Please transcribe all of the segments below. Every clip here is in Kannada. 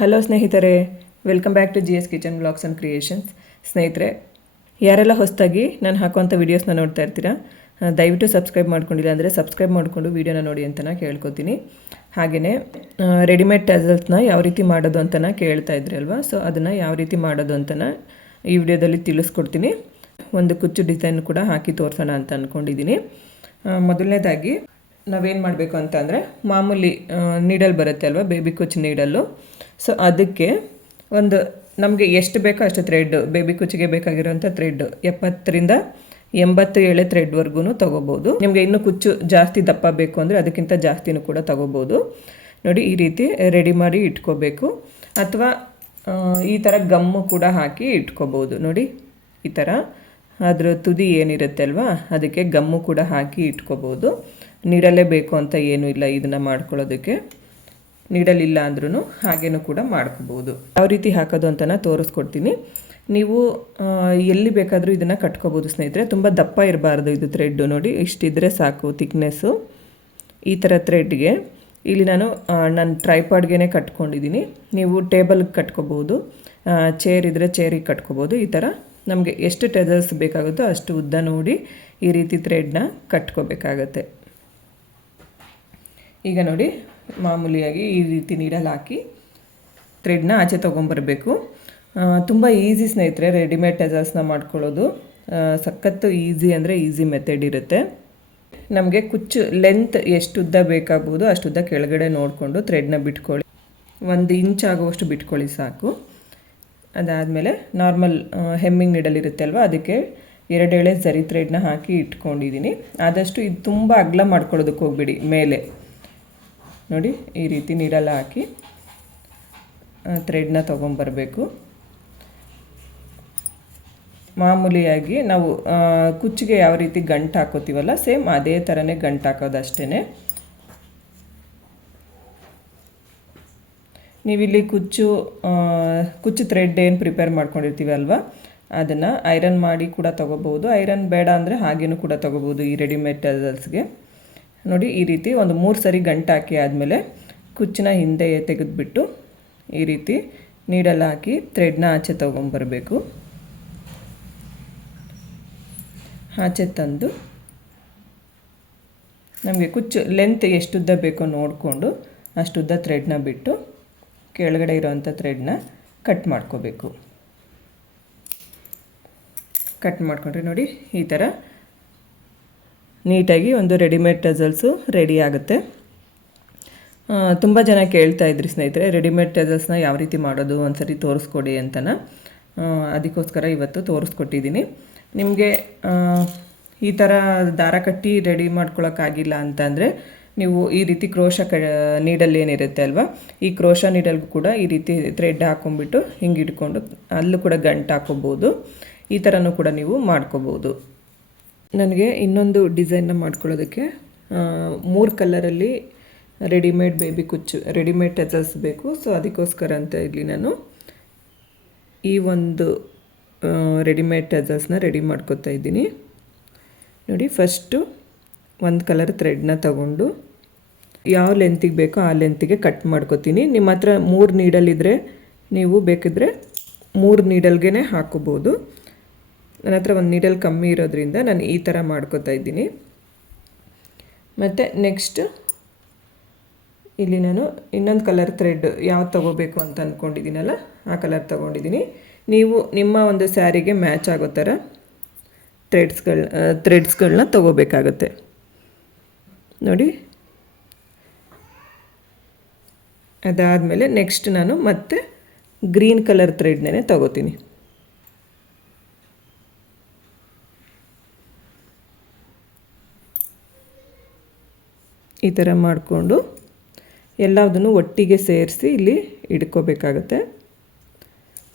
ಹಲೋ ಸ್ನೇಹಿತರೆ. Welcome back to G S kitchen blogs and creations ಸ್ನೇಹಿತರೆ, ಯಾರೆಲ್ಲ ಹೊಸದಾಗಿ ನಾನು ಹಾಕುವಂಥ ವೀಡಿಯೋಸ್ನ ನೋಡ್ತಾ ಇರ್ತೀರಾ ದಯವಿಟ್ಟು ಸಬ್ಸ್ಕ್ರೈಬ್ ಮಾಡ್ಕೊಂಡಿಲ್ಲ ಅಂದರೆ ಸಬ್ಸ್ಕ್ರೈಬ್ ಮಾಡಿಕೊಂಡು ವೀಡಿಯೋನ ನೋಡಿ ಅಂತ ನಾನು ಕೇಳ್ಕೊತೀನಿ ಹಾಗೆಯೇ ರೆಡಿಮೇಡ್ ಟ್ಯಾಸಲ್ಸ್ನ ಯಾವ ರೀತಿ ಮಾಡೋದು ಅಂತ ನಾನು ಕೇಳ್ತಾ ಇದ್ರಿ ಅಲ್ವಾ? ಸೊ ಅದನ್ನು ಯಾವ ರೀತಿ ಮಾಡೋದು ಅಂತ ಈ ವಿಡಿಯೋದಲ್ಲಿ ತಿಳಿಸ್ಕೊಡ್ತೀನಿ. ಒಂದು ಕುಚ್ಚು ಡಿಸೈನ್ ಕೂಡ ಹಾಕಿ ತೋರಿಸೋಣ ಅಂತ ಅಂದ್ಕೊಂಡಿದ್ದೀನಿ ಮೊದಲನೇದಾಗಿ ನಾವೇನು ಮಾಡಬೇಕು ಅಂತ ಅಂದರೆ ಮಾಮೂಲಿ ನೀಡಲ್ ಬರುತ್ತೆ ಅಲ್ವಾ? ಬೇಬಿ ಕುಚ್ ನೀಡಲ್ಲು ಸೊ ಅದಕ್ಕೆ ಒಂದು ನಮಗೆ ಎಷ್ಟು ಬೇಕೋ ಅಷ್ಟು ಥ್ರೆಡ್ ಬೇಬಿ ಕುಚ್ಚಿಗೆ ಬೇಕಾಗಿರೋಂಥ ಥ್ರೆಡ್ ಎಪ್ಪತ್ತರಿಂದ ಎಂಬತ್ತು ಎಳೆ ಥ್ರೆಡ್ವರೆಗೂ ತೊಗೋಬೋದು. ನಿಮಗೆ ಇನ್ನೂ ಕುಚ್ಚು ಜಾಸ್ತಿ ದಪ್ಪ ಬೇಕು ಅಂದರೆ ಅದಕ್ಕಿಂತ ಜಾಸ್ತಿನೂ ಕೂಡ ತೊಗೋಬೋದು. ನೋಡಿ, ಈ ರೀತಿ ರೆಡಿ ಮಾಡಿ ಇಟ್ಕೋಬೇಕು. ಅಥವಾ ಈ ಥರ ಗಮ್ಮು ಕೂಡ ಹಾಕಿ ಇಟ್ಕೋಬೋದು. ನೋಡಿ, ಈ ಥರ ಅದರ ತುದಿ ಏನಿರುತ್ತೆ ಅಲ್ವಾ? ಅದಕ್ಕೆ ಗಮ್ಮು ಕೂಡ ಹಾಕಿ ಇಟ್ಕೋಬೋದು. ನೀಡಲೇಬೇಕು ಅಂತ ಏನೂ ಇಲ್ಲ ಇದನ್ನು ಮಾಡ್ಕೊಳ್ಳೋದಕ್ಕೆ. ನೀಡಲಿಲ್ಲ ಅಂದ್ರೂ ಹಾಗೇನೂ ಕೂಡ ಮಾಡ್ಕೋಬೋದು. ಯಾವ ರೀತಿ ಹಾಕೋದು ಅಂತ ನಾನು ತೋರಿಸ್ಕೊಡ್ತೀನಿ. ನೀವು ಎಲ್ಲಿ ಬೇಕಾದರೂ ಇದನ್ನು ಕಟ್ಕೋಬೋದು ಸ್ನೇಹಿತರೆ. ತುಂಬ ದಪ್ಪ ಇರಬಾರ್ದು ಇದು ಥ್ರೆಡ್ಡು ನೋಡಿ. ಇಷ್ಟಿದ್ರೆ ಸಾಕು ತಿಕ್ನೆಸ್ಸು ಈ ಥರ ಥ್ರೆಡ್ಗೆ ಇಲ್ಲಿ ನಾನು ನನ್ನ ಟ್ರೈಪಾಡ್ಗೆ ಕಟ್ಕೊಂಡಿದ್ದೀನಿ ನೀವು ಟೇಬಲ್ಗೆ ಕಟ್ಕೋಬೋದು. ಚೇರ್ ಇದ್ದರೆ ಚೇರಿಗೆ ಕಟ್ಕೋಬೋದು. ಈ ಥರ ನಮಗೆ ಎಷ್ಟು ಟೆದರ್ಸ್ ಬೇಕಾಗುತ್ತೋ ಅಷ್ಟು ಉದ್ದ ನೋಡಿ ಈ ರೀತಿ ಥ್ರೆಡ್ನ ಕಟ್ಕೋಬೇಕಾಗತ್ತೆ. ಈಗ ನೋಡಿ. ಮಾಮೂಲಿಯಾಗಿ ಈ ರೀತಿ ನೀಡಲ್ಲಿ ಹಾಕಿ ಥ್ರೆಡ್ನ ಆಚೆ ತೊಗೊಂಬರ್ಬೇಕು. ತುಂಬ ಈಸಿ ಸ್ನೇಹಿತರೆ ರೆಡಿಮೇಡ್ ಟೆಜರ್ಸ್ನ ಮಾಡ್ಕೊಳ್ಳೋದು. ಸಖತ್ತು ಈಸಿ ಅಂದರೆ ಈಸಿ ಮೆಥಡ್ ಇರುತ್ತೆ. ನಮಗೆ ಕುಚ್ಚು ಲೆಂತ್ ಎಷ್ಟು ಉದ್ದ ಬೇಕಾಗ್ಬೋದು ಅಷ್ಟುದ್ದ ಕೆಳಗಡೆ ನೋಡಿಕೊಂಡು ಥ್ರೆಡ್ನ ಬಿಟ್ಕೊಳ್ಳಿ. ಒಂದು ಇಂಚ್ ಆಗುವಷ್ಟು ಬಿಟ್ಕೊಳ್ಳಿ ಸಾಕು. ಅದಾದಮೇಲೆ ನಾರ್ಮಲ್ ಹೆಮ್ಮಿಂಗ್ ನೀಡಲಿರುತ್ತೆ ಅಲ್ವಾ ಅದಕ್ಕೆ ಎರಡೆಳೆ ಸರಿ ಥ್ರೆಡ್ನ ಹಾಕಿ ಇಟ್ಕೊಂಡಿದ್ದೀನಿ. ಆದಷ್ಟು ಇದು ತುಂಬ ಅಗಲ ಮಾಡ್ಕೊಳ್ಳೋದಕ್ಕೆ ಹೋಗ್ಬಿಡಿ, ಮೇಲೆ. ನೋಡಿ, ಈ ರೀತಿ ನೀಡಲ್ಲ ಹಾಕಿ ಥ್ರೆಡ್ನ ತೊಗೊಂಬರಬೇಕು. ಮಾಮೂಲಿಯಾಗಿ ನಾವು ಕುಚ್ಚಿಗೆ ಯಾವ ರೀತಿ ಗಂಟು ಹಾಕೋತೀವಲ್ಲ, ಸೇಮ್ ಅದೇ ಥರನೇ ಗಂಟು ಹಾಕೋದಷ್ಟೇ ನೀವಿಲ್ಲಿ ಕುಚ್ಚು ಕುಚ್ಚು ಥ್ರೆಡ್ ಏನು ಪ್ರಿಪೇರ್ ಮಾಡ್ಕೊಂಡಿರ್ತೀವಿ ಅಲ್ವಾ, ಅದನ್ನು ಐರನ್ ಮಾಡಿ ಕೂಡ ತೊಗೋಬೋದು ಐರನ್ ಬೇಡ ಅಂದರೆ ಹಾಗೇನೂ ಕೂಡ ತೊಗೋಬೋದು ಈ ರೆಡಿಮೇಡ್ ಟೆಸಲ್ಸ್ಗೆ ನೋಡಿ ಈ ರೀತಿ ಒಂದು ಮೂರು ಸರಿ ಗಂಟು ಹಾಕಿ ಆದಮೇಲೆ ಕುಚ್ಚಿನ ಹಿಂದೆ ತೆಗೆದುಬಿಟ್ಟು ಈ ರೀತಿ ನೀಡಲ್ಲ ಹಾಕಿ ಥ್ರೆಡ್ನ ಆಚೆ ತೊಗೊಂಬರಬೇಕು. ಆಚೆ ತಂದು ನಮಗೆ ಕುಚ್ಚು ಲೆಂತ್ ಎಷ್ಟುದ್ದ ಬೇಕೋ ನೋಡಿಕೊಂಡು ಅಷ್ಟುದ್ದ ಥ್ರೆಡ್ನ ಬಿಟ್ಟು ಕೆಳಗಡೆ ಇರೋವಂಥ ಥ್ರೆಡ್ನ ಕಟ್ ಮಾಡ್ಕೋಬೇಕು. ಕಟ್ ಮಾಡಿಕೊಂಡ್ರೆ ನೋಡಿ ಈ ಥರ ನೀಟಾಗಿ ಒಂದು ರೆಡಿಮೇಡ್ ಟಜಲ್ಸು ರೆಡಿ ಆಗುತ್ತೆ. ತುಂಬ ಜನ ಕೇಳ್ತಾ ಇದ್ರಿ ಸ್ನೇಹಿತರೆ, ರೆಡಿಮೇಡ್ ಟಜಲ್ಸ್ನ ಯಾವ ರೀತಿ ಮಾಡೋದು, ಒಂದ್ಸರಿ ತೋರಿಸ್ಕೊಡಿ ಅಂತನ. ಅದಕ್ಕೋಸ್ಕರ ಇವತ್ತು ತೋರಿಸ್ಕೊಟ್ಟಿದ್ದೀನಿ. ನಿಮಗೆ ಈ ಥರ ದಾರ ಕಟ್ಟಿ ರೆಡಿ ಮಾಡ್ಕೊಳಕ್ಕಾಗಿಲ್ಲ ಅಂತಂದರೆ ನೀವು ಈ ರೀತಿ ಕ್ರೋಶ ಕ, ನೀಡಲ್ ಏನಿರುತ್ತೆ ಅಲ್ವಾ, ಈ ಕ್ರೋಶ ನೀಡಲ್ಗೂ ಕೂಡ ಈ ರೀತಿ ಥ್ರೆಡ್ ಹಾಕೊಂಡ್ಬಿಟ್ಟು ಹಿಂಗೆ ಇಟ್ಕೊಂಡು ಅಲ್ಲೂ ಕೂಡ ಗಂಟು ಹಾಕೋಬೋದು. ಈ ಥರನೂ ಕೂಡ ನೀವು ಮಾಡ್ಕೋಬೋದು. ನನಗೆ ಇನ್ನೊಂದು ಡಿಸೈನ್ನ ಮಾಡ್ಕೊಳ್ಳೋದಕ್ಕೆ ಮೂರು ಕಲರಲ್ಲಿ ರೆಡಿಮೇಡ್ ಬೇಬಿ ಕುಚ್ಚು, ರೆಡಿಮೇಡ್ ಟೆಸಲ್ಸ್ ಬೇಕು. ಸೊ, ಅದಕ್ಕೋಸ್ಕರ ಅಂತ ಇಲ್ಲಿ ನಾನು. ಈ ಒಂದು ರೆಡಿಮೇಡ್ ಟೆಸಲ್ಸ್ನ ರೆಡಿ ಮಾಡ್ಕೊತಾ ಇದ್ದೀನಿ. ನೋಡಿ ಫಸ್ಟು ಒಂದು ಕಲರ್ ಥ್ರೆಡ್ನ ತಗೊಂಡು ಯಾವ ಲೆಂತಿಗೆ ಬೇಕೋ ಆ ಲೆಂತಿಗೆ ಕಟ್ ಮಾಡ್ಕೊತೀನಿ. ನಿಮ್ಮ ಹತ್ರ ಮೂರು ನೀಡಲ್ ಇದ್ದರೆ ನೀವು ಬೇಕಿದ್ರೆ ಮೂರು ನೀಡಲ್ಗೆ ಹಾಕೋಬೋದು. ನನ್ನ ಹತ್ರ ಒಂದು ನೀಡಲ್ ಕಮ್ಮಿ ಇರೋದ್ರಿಂದ ನಾನು ಈ ಥರ ಮಾಡ್ಕೋತಾ ಇದ್ದೀನಿ. ಮತ್ತು ನೆಕ್ಸ್ಟ್ ಇಲ್ಲಿ ನಾನು ಇನ್ನೊಂದು ಕಲರ್ ಥ್ರೆಡ್ ಯಾವ್ದು ತೊಗೋಬೇಕು ಅಂತ ಅಂದ್ಕೊಂಡಿದ್ದೀನಲ್ಲ ಆ ಕಲರ್ ತೊಗೊಂಡಿದ್ದೀನಿ. ನೀವು ನಿಮ್ಮ ಒಂದು ಸ್ಯಾರಿಗೆ ಮ್ಯಾಚ್ ಆಗೋ ಥರ ಥ್ರೆಡ್ಸ್ಗಳ ಥ್ರೆಡ್ಸ್ಗಳನ್ನ ತೊಗೋಬೇಕಾಗತ್ತೆ. ನೋಡಿ. ಅದಾದಮೇಲೆ ನೆಕ್ಸ್ಟ್ ನಾನು ಮತ್ತೆ ಗ್ರೀನ್ ಕಲರ್ ಥ್ರೆಡ್ನೇ ತಗೋತೀನಿ. ಈ ಥರ ಮಾಡಿಕೊಂಡು ಎಲ್ಲದನ್ನು ಒಟ್ಟಿಗೆ ಸೇರಿಸಿ ಇಲ್ಲಿ ಇಡ್ಕೋಬೇಕಾಗತ್ತೆ.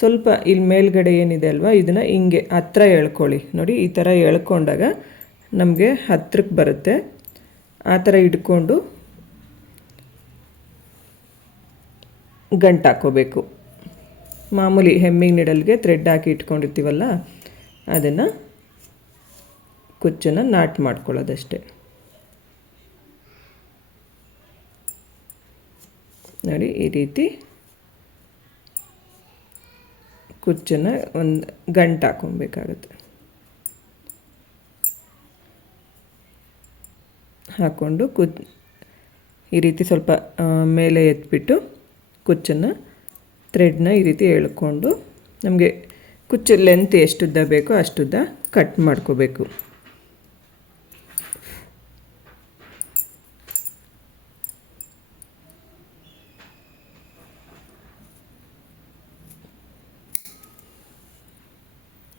ಸ್ವಲ್ಪ ಇಲ್ಲಿ ಮೇಲ್ಗಡೆ ಏನಿದೆ ಅಲ್ವಾ, ಇದನ್ನು ಹಿಂಗೆ ಹತ್ರ ಎಳ್ಕೊಳ್ಳಿ. ನೋಡಿ, ಈ ಥರ ಎಳ್ಕೊಂಡಾಗ ನಮಗೆ ಹತ್ತಿರಕ್ಕೆ ಬರುತ್ತೆ. ಆ ಥರ ಇಟ್ಕೊಂಡು ಗಂಟು ಹಾಕೋಬೇಕು ಮಾಮೂಲಿ ಹೆಮ್ಮಿಂಗ್ ನಿಡಲ್ಗೆ ಥ್ರೆಡ್ ಹಾಕಿ ಇಟ್ಕೊಂಡಿರ್ತೀವಲ್ಲ, ಅದನ್ನು ಕುಚ್ಚನ್ನು ನಾಟ್ ಮಾಡ್ಕೊಳ್ಳೋದಷ್ಟೇ. ನೋಡಿ ಈ ರೀತಿ ಕುಚ್ಚನ್ನ ಒಂದು ಗಂಟು ಹಾಕೊಬೇಕಾಗುತ್ತೆ. ಹಾಕ್ಕೊಂಡು ಕುದ್ ಈ ರೀತಿ ಸ್ವಲ್ಪ ಮೇಲೆ ಎತ್ಬಿಟ್ಟು ಕುಚ್ಚನ್ನು ಥ್ರೆಡ್ನ ಈ ರೀತಿ ಎಳ್ಕೊಂಡು ನಮಗೆ ಕುಚ್ಚು ಲೆಂತ್ ಎಷ್ಟುದ್ದ ಬೇಕೋ ಅಷ್ಟುದ್ದ ಕಟ್ ಮಾಡ್ಕೋಬೇಕು.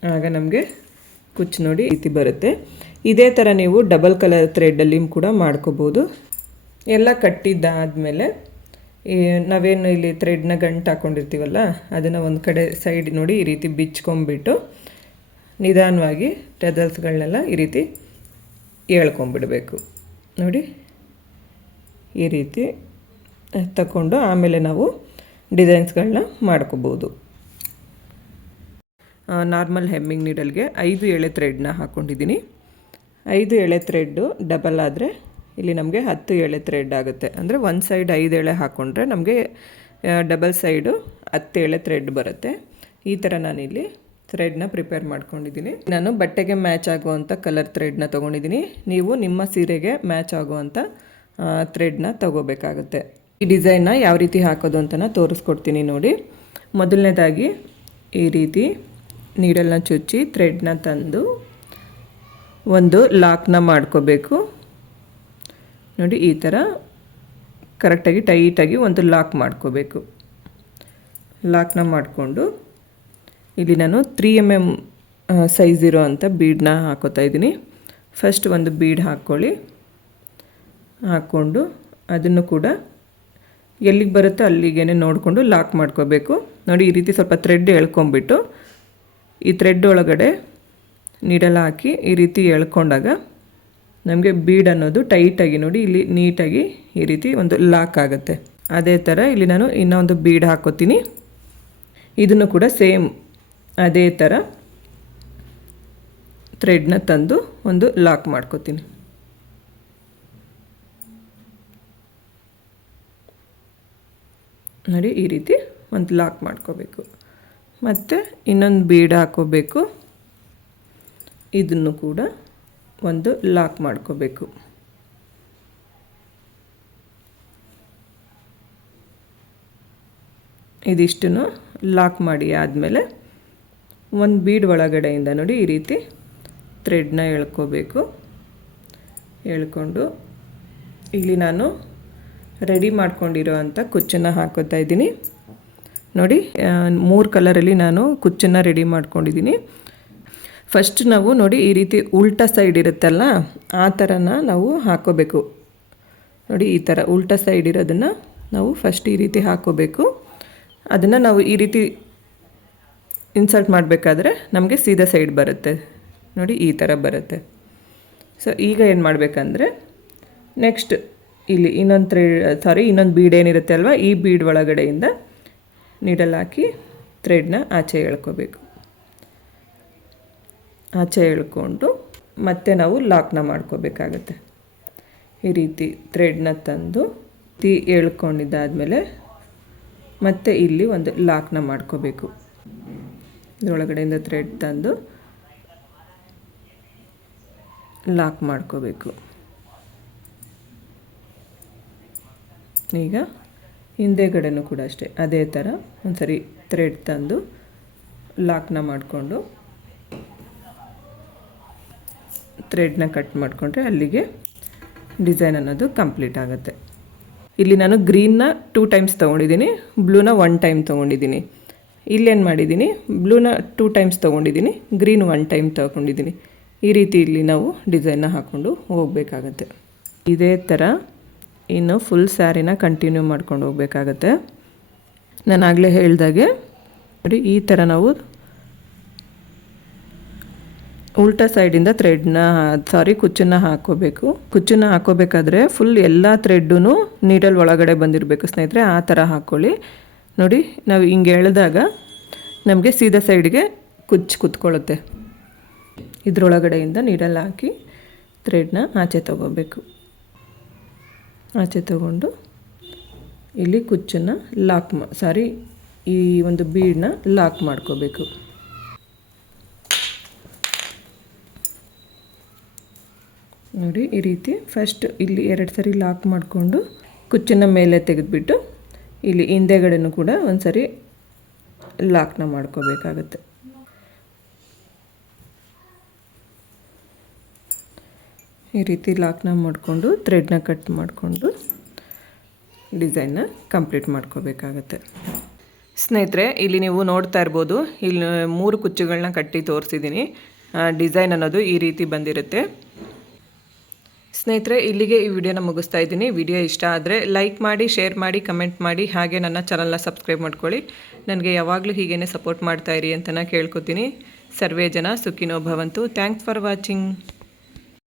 ಆಗ ನಮಗೆ ಕುಚ್ಚು ನೋಡಿ ರೀತಿ ಬರುತ್ತೆ. ಇದೇ ಥರ ನೀವು ಡಬಲ್ ಕಲರ್ ಥ್ರೆಡಲ್ಲಿ ಕೂಡ ಮಾಡ್ಕೋಬೋದು. ಎಲ್ಲ ಕಟ್ಟಿದ್ದಾದಮೇಲೆ ಈ ನಾವೇನು ಇಲ್ಲಿ ಥ್ರೆಡ್ನ ಗಂಟು ಹಾಕ್ಕೊಂಡಿರ್ತೀವಲ್ಲ ಅದನ್ನು ಒಂದು ಕಡೆ ಸೈಡ್ ನೋಡಿ ಈ ರೀತಿ ಬಿಚ್ಕೊಂಬಿಟ್ಟು ನಿಧಾನವಾಗಿ ಟೆದಲ್ಸ್ಗಳನ್ನೆಲ್ಲ ಈ ರೀತಿ ಹೇಳ್ಕೊಂಬಿಡಬೇಕು ನೋಡಿ, ಈ ರೀತಿ ತಗೊಂಡು ಆಮೇಲೆ ನಾವು ಡಿಸೈನ್ಸ್ಗಳನ್ನ ಮಾಡ್ಕೋಬೋದು. ನಾರ್ಮಲ್ ಹೆಮ್ಮಿಂಗ್ ನೀಡಲ್ಗೆ ಐದು ಎಳೆ ಥ್ರೆಡ್ನ ಹಾಕ್ಕೊಂಡಿದ್ದೀನಿ ಐದು ಎಳೆ ಥ್ರೆಡ್ಡು ಡಬಲ್ ಆದರೆ ಇಲ್ಲಿ ನಮಗೆ ಹತ್ತು ಎಳೆ ಥ್ರೆಡ್ ಆಗುತ್ತೆ. ಅಂದರೆ ಒನ್ ಸೈಡ್ ಐದು ಎಳೆ ಹಾಕ್ಕೊಂಡ್ರೆ ನಮಗೆ ಡಬಲ್ ಸೈಡು ಹತ್ತು ಎಳೆ ಥ್ರೆಡ್ ಬರುತ್ತೆ. ಈ ಥರ ನಾನಿಲ್ಲಿ ಥ್ರೆಡ್ನ ಪ್ರಿಪೇರ್ ಮಾಡ್ಕೊಂಡಿದ್ದೀನಿ. ನಾನು ಬಟ್ಟೆಗೆ ಮ್ಯಾಚ್ ಆಗುವಂಥ ಕಲರ್ ಥ್ರೆಡ್ನ ತೊಗೊಂಡಿದ್ದೀನಿ. ನೀವು ನಿಮ್ಮ ಸೀರೆಗೆ ಮ್ಯಾಚ್ ಆಗುವಂಥ ಥ್ರೆಡ್ನ ತಗೋಬೇಕಾಗುತ್ತೆ. ಈ ಡಿಸೈನ್ನ ಯಾವ ರೀತಿ ಹಾಕೋದು ಅಂತ ತೋರಿಸ್ಕೊಡ್ತೀನಿ ನೋಡಿ. ಮೊದಲನೇದಾಗಿ ಈ ರೀತಿ ನೀಡಲ್ನ ಚುಚ್ಚಿ ಥ್ರೆಡ್ನ ತಂದು ಒಂದು ಲಾಕ್ನ ಮಾಡ್ಕೋಬೇಕು. ನೋಡಿ, ಈ ಥರ ಕರೆಕ್ಟಾಗಿ ಟೈಟಾಗಿ ಒಂದು ಲಾಕ್ ಮಾಡ್ಕೋಬೇಕು. ಲಾಕ್ನ ಮಾಡಿಕೊಂಡು ಇಲ್ಲಿ ನಾನು ತ್ರೀ ಎಂ ಎಂ ಸೈಜ್ ಇರೋ ಅಂಥ ಬೀಡನ್ನ ಹಾಕೋತಾ ಇದ್ದೀನಿ. ಫಸ್ಟ್ ಒಂದು ಬೀಡ್ ಹಾಕ್ಕೊಳ್ಳಿ. ಹಾಕ್ಕೊಂಡು ಅದನ್ನು ಕೂಡ ಎಲ್ಲಿಗೆ ಬರುತ್ತೋ ಅಲ್ಲಿಗೆ ನೋಡಿಕೊಂಡು ಲಾಕ್ ಮಾಡ್ಕೋಬೇಕು. ನೋಡಿ, ಈ ರೀತಿ ಸ್ವಲ್ಪ ಥ್ರೆಡ್ ಎಳ್ಕೊಂಬಿಟ್ಟು ಈ ಥ್ರೆಡ್ ಒಳಗಡೆ ನೀಡಲ್ ಹಾಕಿ ಈ ರೀತಿ ಎಳ್ಕೊಂಡಾಗ ನಮಗೆ ಬೀಡ್ ಅನ್ನೋದು ಟೈಟಾಗಿ ನೋಡಿ ಇಲ್ಲಿ ನೀಟಾಗಿ ಈ ರೀತಿ ಒಂದು ಲಾಕ್ ಆಗುತ್ತೆ. ಅದೇ ಥರ ಇಲ್ಲಿ ನಾನು ಇನ್ನೊಂದು ಬೀಡ್ ಹಾಕೋತೀನಿ. ಇದನ್ನು ಕೂಡ ಸೇಮ್ ಅದೇ ಥರ ಥ್ರೆಡ್ನ ತಂದು ಒಂದು ಲಾಕ್ ಮಾಡ್ಕೋತೀನಿ. ನೋಡಿ ಈ ರೀತಿ ಒಂದು ಲಾಕ್ ಮಾಡ್ಕೋಬೇಕು. ಮತ್ತು ಇನ್ನೊಂದು ಬೀಡ್ ಹಾಕೋಬೇಕು. ಇದನ್ನು ಕೂಡ ಒಂದು ಲಾಕ್ ಮಾಡ್ಕೋಬೇಕು. ಇದಿಷ್ಟನ್ನು ಲಾಕ್ ಮಾಡಿ ಆದಮೇಲೆ ಒಂದು ಬೀಡ್ ಒಳಗಡೆಯಿಂದ ನೋಡಿ ಈ ರೀತಿ ಥ್ರೆಡ್ನ ಎಳ್ಕೋಬೇಕು. ಎಳ್ಕೊಂಡು ಇಲ್ಲಿ ನಾನು ರೆಡಿ ಮಾಡ್ಕೊಂಡಿರೋ ಅಂಥ ಕುಚ್ಚನ್ನು ಹಾಕೋತಾ ಇದ್ದೀನಿ. ನೋಡಿ ಮೂರು ಕಲರಲ್ಲಿ ನಾನು ಕುಚ್ಚನ್ನು ರೆಡಿ ಮಾಡ್ಕೊಂಡಿದ್ದೀನಿ. ಫಸ್ಟ್ ನಾವು ನೋಡಿ ಈ ರೀತಿ ಉಲ್ಟಾ ಸೈಡ್ ಇರುತ್ತಲ್ಲ, ಆ ಥರನ ನಾವು ಹಾಕೋಬೇಕು. ನೋಡಿ ಈ ಥರ ಉಲ್ಟಾ ಸೈಡ್ ಇರೋದನ್ನು ನಾವು ಫಸ್ಟ್ ಈ ರೀತಿ ಹಾಕೋಬೇಕು. ಅದನ್ನು ನಾವು ಈ ರೀತಿ ಇನ್ಸರ್ಟ್ ಮಾಡಬೇಕಾದ್ರೆ ನಮಗೆ ಸೀದಾ ಸೈಡ್ ಬರುತ್ತೆ. ನೋಡಿ ಈ ಥರ ಬರುತ್ತೆ. ಸೊ ಈಗ ಏನು ಮಾಡಬೇಕಂದ್ರೆ ನೆಕ್ಸ್ಟ್ ಇಲ್ಲಿ ಇನ್ನೊಂದು ಥ್ರೆ ಸಾರಿ ಇನ್ನೊಂದು ಬೀಡ್ ಏನಿರುತ್ತೆ ಅಲ್ವಾ, ಈ ಬೀಡ್ ಒಳಗಡೆಯಿಂದ ನೀಡಲ್ ಹಾಕಿ ಥ್ರೆಡ್ನ ಆಚೆ ಎಳ್ಕೋಬೇಕು. ಆಚೆ ಎಳ್ಕೊಂಡು ಮತ್ತೆ ನಾವು ಲಾಕ್ನ ಮಾಡ್ಕೋಬೇಕಾಗತ್ತೆ. ಈ ರೀತಿ ಥ್ರೆಡ್ನ ತಂದು ತಿ ಎಳ್ಕೊಂಡಿದ್ದಾದಮೇಲೆ ಮತ್ತೆ ಇಲ್ಲಿ ಒಂದು ಲಾಕ್ನ ಮಾಡ್ಕೋಬೇಕು. ಇದರೊಳಗಡೆಯಿಂದ ಥ್ರೆಡ್ ತಂದು ಲಾಕ್ ಮಾಡ್ಕೋಬೇಕು. ಈಗ ಹಿಂದೆಗಡೆನೂ ಕೂಡ ಅಷ್ಟೇ. ಅದೇ ಥರ ಒಂದ್ಸರಿ ಥ್ರೆಡ್ ತಂದು ಲಾಕ್ನ ಮಾಡಿಕೊಂಡು ಥ್ರೆಡ್ನ ಕಟ್ ಮಾಡಿಕೊಂಡ್ರೆ ಅಲ್ಲಿಗೆ ಡಿಸೈನ್ ಅನ್ನೋದು ಕಂಪ್ಲೀಟ್ ಆಗುತ್ತೆ. ಇಲ್ಲಿ ನಾನು ಗ್ರೀನ್ನ ಟೂ ಟೈಮ್ಸ್ ತೊಗೊಂಡಿದ್ದೀನಿ ಬ್ಲೂನ ಒನ್ ಟೈಮ್ ತೊಗೊಂಡಿದ್ದೀನಿ. ಇಲ್ಲೇನು ಮಾಡಿದ್ದೀನಿ ಬ್ಲೂನ ಟೂ ಟೈಮ್ಸ್ ತೊಗೊಂಡಿದ್ದೀನಿ ಗ್ರೀನ್ ಒನ್ ಟೈಮ್ ತೊಗೊಂಡಿದ್ದೀನಿ. ಈ ರೀತಿ ಇಲ್ಲಿ ನಾವು ಡಿಸೈನ್ನ ಹಾಕ್ಕೊಂಡು ಹೋಗಬೇಕಾಗತ್ತೆ. ಇದೇ ಥರ ಇನ್ನು ಫುಲ್ ಸ್ಯಾರಿನ ಕಂಟಿನ್ಯೂ ಮಾಡ್ಕೊಂಡು ಹೋಗಬೇಕಾಗತ್ತೆ. ನಾನು ಆಗಲೇ ಹೇಳಿದಾಗೆ, ನೋಡಿ ಈ ಥರ ನಾವು ಉಲ್ಟಾ ಸೈಡಿಂದ ಥ್ರೆಡ್ನ ಸಾರಿ ಕುಚ್ಚನ್ನು ಹಾಕೋಬೇಕು ಕುಚ್ಚನ್ನು ಹಾಕೋಬೇಕಾದ್ರೆ ಫುಲ್ ಎಲ್ಲ ಥ್ರೆಡ್ಡೂ ನೀಡಲ್ ಒಳಗಡೆ ಬಂದಿರಬೇಕು ಸ್ನೇಹಿತರೆ, ಆ ಥರ ಹಾಕ್ಕೊಳ್ಳಿ. ನೋಡಿ, ನಾವು ಹಿಂಗೆ ಎಳೆದಾಗ ನಮಗೆ ಸೀದಾ ಸೈಡ್ಗೆ ಕುಚ್ಚು ಕುತ್ಕೊಳ್ಳುತ್ತೆ. ಇದರೊಳಗಡೆಯಿಂದ ನೀಡಲ್ ಹಾಕಿ ಥ್ರೆಡ್ನ ಆಚೆ ತಗೋಬೇಕು. ಆಚೆ ತಗೊಂಡು ಇಲ್ಲಿ ಕುಚ್ಚನ್ನು ಲಾಕ್ ಮಾ ಸಾರಿ ಈ ಒಂದು ಬೀಡನ್ನ ಲಾಕ್ ಮಾಡ್ಕೋಬೇಕು. ನೋಡಿ, ಈ ರೀತಿ ಫಸ್ಟ್ ಇಲ್ಲಿ ಎರಡು ಸರಿ ಲಾಕ್ ಮಾಡಿಕೊಂಡು ಕುಚ್ಚನ್ನ ಮೇಲೆ ತೆಗೆದುಬಿಟ್ಟು ಇಲ್ಲಿ ಹಿಂದೆಗಡೆನೂ ಕೂಡ ಒಂದು ಸರಿ ಲಾಕ್ನ ಮಾಡ್ಕೋಬೇಕಾಗತ್ತೆ. ಈ ರೀತಿ ಲಾಕ್ನ ಮಾಡಿಕೊಂಡು ಥ್ರೆಡ್ನ ಕಟ್ ಮಾಡಿಕೊಂಡು ಡಿಸೈನ್ನ ಕಂಪ್ಲೀಟ್ ಮಾಡ್ಕೋಬೇಕಾಗತ್ತೆ. ಸ್ನೇಹಿತರೆ, ಇಲ್ಲಿ ನೀವು ನೋಡ್ತಾ ಇರ್ಬೋದು, ಇಲ್ಲಿ ಮೂರು ಕುಚ್ಚುಗಳನ್ನ ಕಟ್ಟಿ ತೋರಿಸಿದ್ದೀನಿ. ಡಿಸೈನ್ ಅನ್ನೋದು ಈ ರೀತಿ ಬಂದಿರುತ್ತೆ. ಸ್ನೇಹಿತರೆ, ಇಲ್ಲಿಗೆ ಈ ವಿಡಿಯೋನ ಮುಗಿಸ್ತಾ ಇದ್ದೀನಿ. ವಿಡಿಯೋ ಇಷ್ಟ ಆದರೆ ಲೈಕ್ ಮಾಡಿ ಶೇರ್ ಮಾಡಿ ಕಮೆಂಟ್ ಮಾಡಿ, ಹಾಗೆ ನನ್ನ ಚಾನಲ್ನ ಸಬ್ಸ್ಕ್ರೈಬ್ ಮಾಡ್ಕೊಳ್ಳಿ. ನನಗೆ ಯಾವಾಗಲೂ ಹೀಗೇ ಸಪೋರ್ಟ್ ಮಾಡ್ತಾಯಿರಿ ಅಂತ ಕೇಳ್ಕೊತೀನಿ. ಸರ್ವೇ ಜನ ಸುಖಿನೋ ಭವಂತು. Thanks for watching